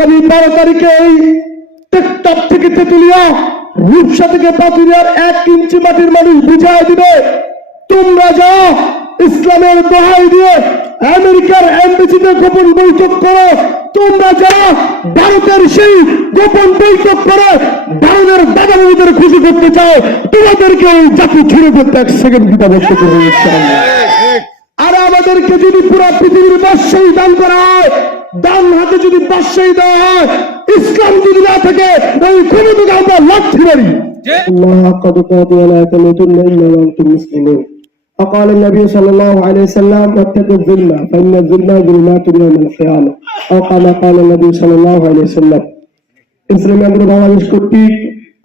আগামী 12 তারিখে এই টেকটপ থেকে তেতুলিয়া রূপসা থেকে পাতুরিয়ার 1 ইঞ্চি মাটির মানুষ বুঝাই দিবে, তোমরা যা ইসলামের দোহাই দিয়ে আমেরিকার এমবেসিতে গোপন বৈঠক করো, তোমরা যা ভারতের সেই গোপন বৈঠক করে ভারতের দাদাবাবুদের খুশি করতে চাও, তোমাদেরকে ওই জাতি ছেড়ে করতে 1 সেকেন্ড কিতা বলতে করবে। আর আমাদেরকে যদি পুরো পৃথিবীর বাদশাহী দান করা হয়, ডান হাতে যদি বাদশাহী দেওয়া হয়, ইসলাম যদি না থাকে ওই ক্ষমতাকে আমরা লাথি মারি। আল্লাহ قد قضى ولا تموتن الا وانتم مسلمون فقال النبي صلى الله عليه وسلم واتقوا الظلم فان الظلم ظلمات يوم القيامه او كما قال النبي صلى الله عليه وسلم। ইসলামী আন্দোলন বাংলাদেশ কর্তৃক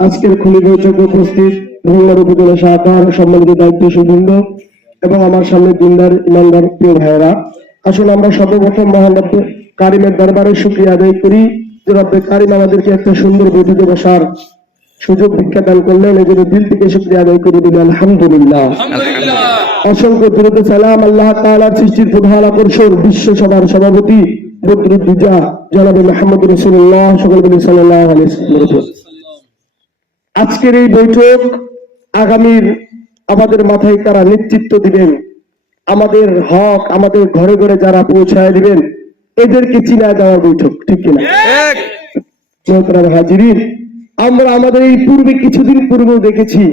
আজকের খুলি বৈঠকে উপস্থিত রংলার উপজেলা শাখার সম্মানিত দায়িত্বশীলবৃন্দ এবং আমার সামনে দিনদার ইমানদার প্রিয় ভাইয়েরা, আসলে আমরা সর্বপ্রথম মহান রব্বে কারিমের দরবারে শুকরিয়া আদায় করি যে রব্বে কারিম আমাদেরকে একটা সুন্দর বৈঠকে বসার সুযোগ ভিক্ষা দান করলেন, এই জন্য দিল থেকে শুকরিয়া আদায় করি বলি আলহামদুলিল্লাহ। অসংখ্য দরুদ সালাম আল্লাহ তাআলার সৃষ্টির প্রধান আকর্ষণ বিশ্ব সভার সভাপতি বদরুদ্দোজা জনাবে মুহাম্মদ রাসূলুল্লাহ সাল্লাল্লাহু আলাইহি ওয়াসাল্লাম। আজকের এই বৈঠক আগামীর আমাদের মাথায় কারা নেতৃত্ব দিবেন, আমাদের হক আমাদের ঘরে ঘরে যারা পৌঁছায় দিবেন, এদেরকে চিনা যাওয়ার বৈঠক, ঠিক কিনা? মোহতারাম হাজিরিন, আমরা আমাদের এই পূর্বে কিছুদিন পূর্বেও দেখেছি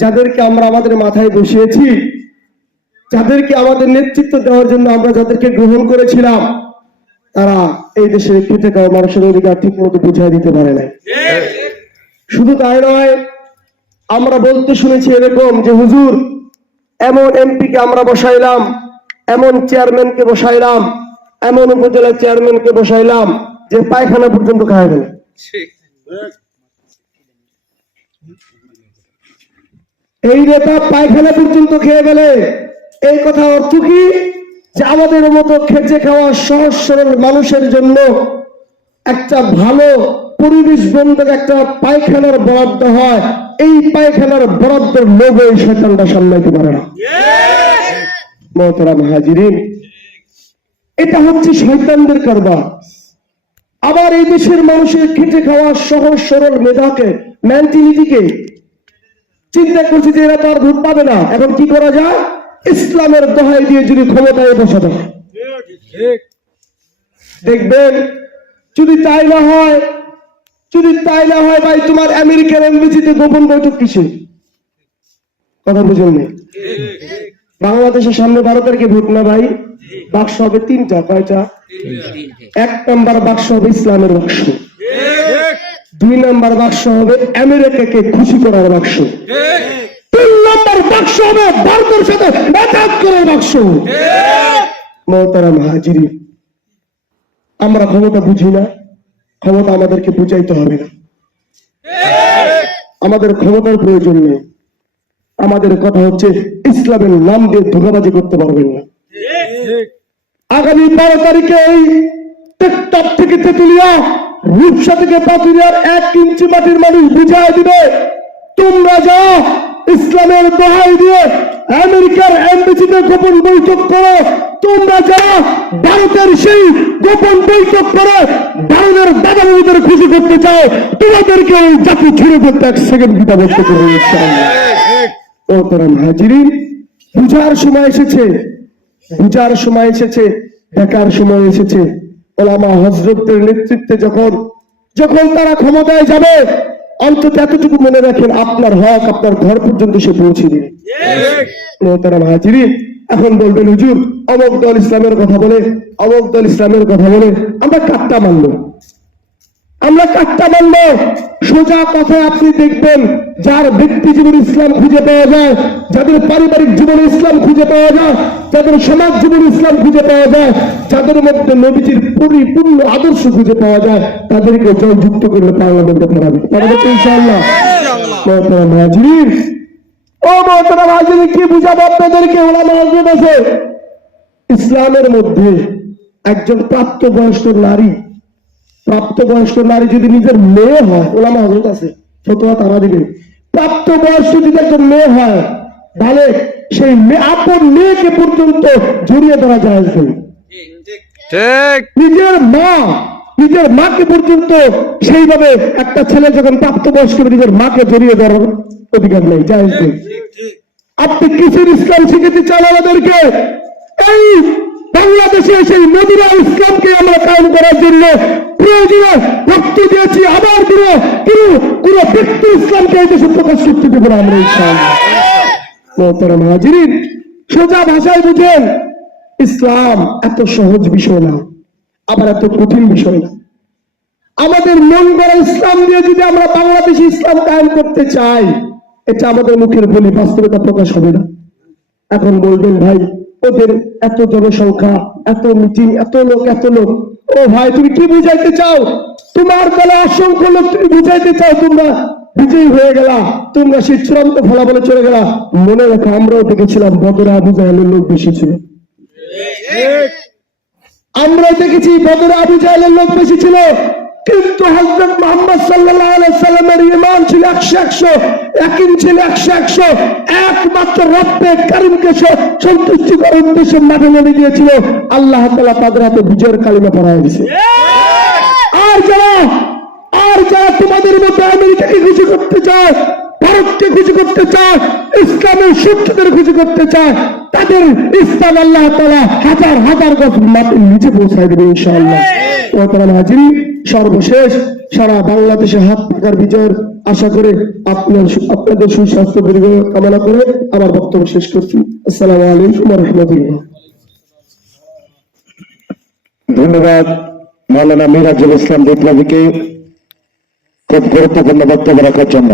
যাদেরকে আমরা আমাদের মাথায় বসিয়েছি, যাদেরকে আমাদের নেতৃত্ব দেওয়ার জন্য আমরা যাদেরকে গ্রহণ করেছিলাম, তারা এই দেশে খেটে খাওয়া মানুষের অধিকার ঠিক মতো বুঝাই দিতে পারে না। শুধু তাই নয়, আমরা বলতে শুনেছি এরকম যে হুজুর এমন এমপিকে আমরা বসাইলাম, এমন চেয়ারম্যানকে বসাইলাম, এমন উপজেলা চেয়ারম্যানকে বসাইলাম যে পায়খানা পর্যন্ত খাওয়া গেল। এই নেতা পায়খানা পর্যন্ত খেয়ে গেলে এই কথা অর্থ কি? যে আমাদের মতো খেটে খাওয়া সহজ সরল মানুষের জন্য একটা ভালো পরিবেশ বন্ধক একটা পায়খানার বরাদ্দ হয়, এই পায়খানার বরাদ্দের লোভে এই শয়তানটা সামলাইতে পারে না। মোহতারাম হাজিরিন, এটা হচ্ছে শয়তানদের কারবার। আবার এই দেশের মানুষের খেটে খাওয়া সহজ সরল মেধাকে, মেন্টালিটিকে চিন্তা করছি যে এরা তো আর ভোট পাবে না, এখন কি করা যায়? ইসলামের দোহাই দিয়ে যদি ক্ষমতায় বসাতে হয়, দেখবেন যদি তাই না হয়, যদি তাই না হয় ভাই, তোমার আমেরিকার এমবেসিতে গোপন বৈঠক কিসে? কথা বুঝেননি? বাংলাদেশের সামনে 12 তারিখে ভোট না ভাই, বাক্স হবে 3টা। কয়টা? 1 নম্বর বাক্স হবে ইসলামের বাক্স, 2 নম্বর বাক্স হবে আমেরিকাকে খুশি করার বাক্স, 3 নম্বর বাক্স হবে ভারতের সাথে আঘাত করার বাক্স। মোহতারাম হাজিরিন, আমরা ক্ষমতা বুঝি না, ক্ষমতা আমাদেরকে বুঝাইতে হবে না, আমাদের ক্ষমতার প্রয়োজন নেই। আমাদের কথা হচ্ছে ইসলামের নাম দিয়ে ধোঁকাবাজি করতে পারবেন না। আগামী 12 তারিখে এই টেকটপ থেকে তেতুলিয়া রূপসা থেকে পাতুরিয়ার 1 ইঞ্চি মাটির মানুষ বুঝাই দিবে, তোমরা যা ইসলামের দোহাই দিয়ে আমেরিকার এমবেসিতে গোপন বৈঠক করো, তোমরা যা ভারতের সেই গোপন বৈঠক করে ভারতের দাদাবাবুদের খুশি করতে চাও, তোমাদেরকে ওই জাতি ছেড়ে করতে 1 সেকেন্ড কিতা বলতে করবে। মোহতারাম হাজিরিন, বুঝার সময় এসেছে, বুঝার সময় এসেছে, দেখার সময় এসেছে। ওলামা হযরতদের নেতৃত্বে যখন তারা ক্ষমতায় যাবে, অন্তত এতটুকু মনে রাখেন, আপনার হক আপনার ঘর পর্যন্ত সে পৌঁছে দিবে। মোহতারাম হাজিরিন, এখন বলবেন হুজুর অমুক দল ইসলামের কথা বলে, অমুক দল ইসলামের কথা বলে, আমরা কাটটা মানবো, আমরা কাটটা মানবো। সোজা কথায় আপনি দেখবেন যার ব্যক্তি জীবনে ইসলাম খুঁজে পাওয়া যায়, যাদের পারিবারিক জীবনে ইসলাম খুঁজে পাওয়া যায়, যাদের সমাজ জীবনে ইসলাম খুঁজে পাওয়া যায়, যাদের মধ্যে নবীজির পরিপূর্ণ আদর্শ খুঁজে পাওয়া যায়, তাদেরকে জয়যুক্ত করলে পার্লামেন্টে পাঠাবে ইনশাআল্লাহ। মোহতারাম হাজিরিন, ও মোহতারাম হাজিরিন, কি বুঝাবো আপনাদেরকে? ওলামা হযরত আছে ইসলামের মধ্যে একজন প্রাপ্তবয়স্ক নারী যদি নিজের মেয়ে হয়, ওলামা হযরত আছে ফতোয়া তারা দিবে, প্রাপ্তবয়স্ক যদি একজন মেয়ে হয়, তাহলে সেই আপন মেয়েকে পর্যন্ত জড়িয়ে ধরা যায়। নিজের মা নিজের মাকে পর্যন্ত সেইভাবে একটা ছেলে যখন প্রাপ্তবয়স্ক হবে, নিজের মাকে জড়িয়ে ধরার অধিকার নেই, জায়েজ নেই। আপনি কিসের ইসলাম শিখাতে চান আমাদেরকে? এই বাংলাদেশে সেই মদিনা ইসলামকে আমরা কায়েম করার জন্য প্রয়োজনে রক্ত দিয়েছি, আবার কোন ব্যক্তি ইসলামকে এই দেশে প্রকাশ করতে দেবো না আমরা, ইনশাআল্লাহ। মোহতারাম হাজিরিন, সোজা ভাষায় বুঝেন, ইসলাম এত সহজ বিষয় না, আবার এত কঠিন বিষয় না। আমাদের মন গড়া ইসলাম দিয়ে যদি আমরা বাংলাদেশে ইসলাম কায়েম করতে চাই, এটা আমাদের মুখের বলি, বাস্তবতা প্রকাশ হবে না। এখন বলবেন ভাই, ওদের এত জনসংখ্যা, এত মিটিং, এত লোক, ও ভাই তুমি কি বুঝাইতে চাও? তোমার দলে অসংখ্য লোক, তুমি বুঝাইতে চাও তোমরা বিজয়ী হয়ে গেলা, তোমরা সেই চূড়ান্ত ফলাফলে চলে গেলা। মনে রাখো, আমরাও দেখেছিলাম বদরে আবু জাহেলের লোক বেশি ছিল। আমরা দেখেছি বদরে আবু জাহেলের লোক বেশি ছিল, কিন্তু হযরত মুহাম্মদ সাল্লাল্লাহু আলাইহি সাল্লামের ঈমান ছিল 100 ইয়াকিন ছিল 100। একমাত্র রব্বে কারীমকে সন্তুষ্টি করার উদ্দেশ্যে মাঠে নেমে গিয়েছিল। আল্লাহ তাআলা তাদের হাতে বিজয়ের কালিমা পড়ায় দিয়েছে। আর যারা তোমাদের মধ্যে আমেরিকাকে খুশি করতে চায়, ভারতকে খুশি করতে চায়, ইসলামের শত্রুদের খুশি করতে চায়, তাদের ইসলাম আল্লাহ তাআলা হাজার হাজার গজ মাটির নিচে পৌঁছায় দেবে, ইনশাআল্লাহ। মোহতারাম হাজিরিন, সর্বশেষ সারা বাংলাদেশে হাত পাকার বিজয়ের আশা করে আপনাদের সুস্বাস্থ্য দীর্ঘ কামনা করে আমার বক্তব্য শেষ করছি। আসসালামু আলাইকুম ওয়া রাহমাতুল্লাহ। ধন্যবাদ মাওলানা মিরাজুল ইসলাম বিপ্লবীকে খুব গুরুত্বপূর্ণ বক্তব্য রাখার জন্য।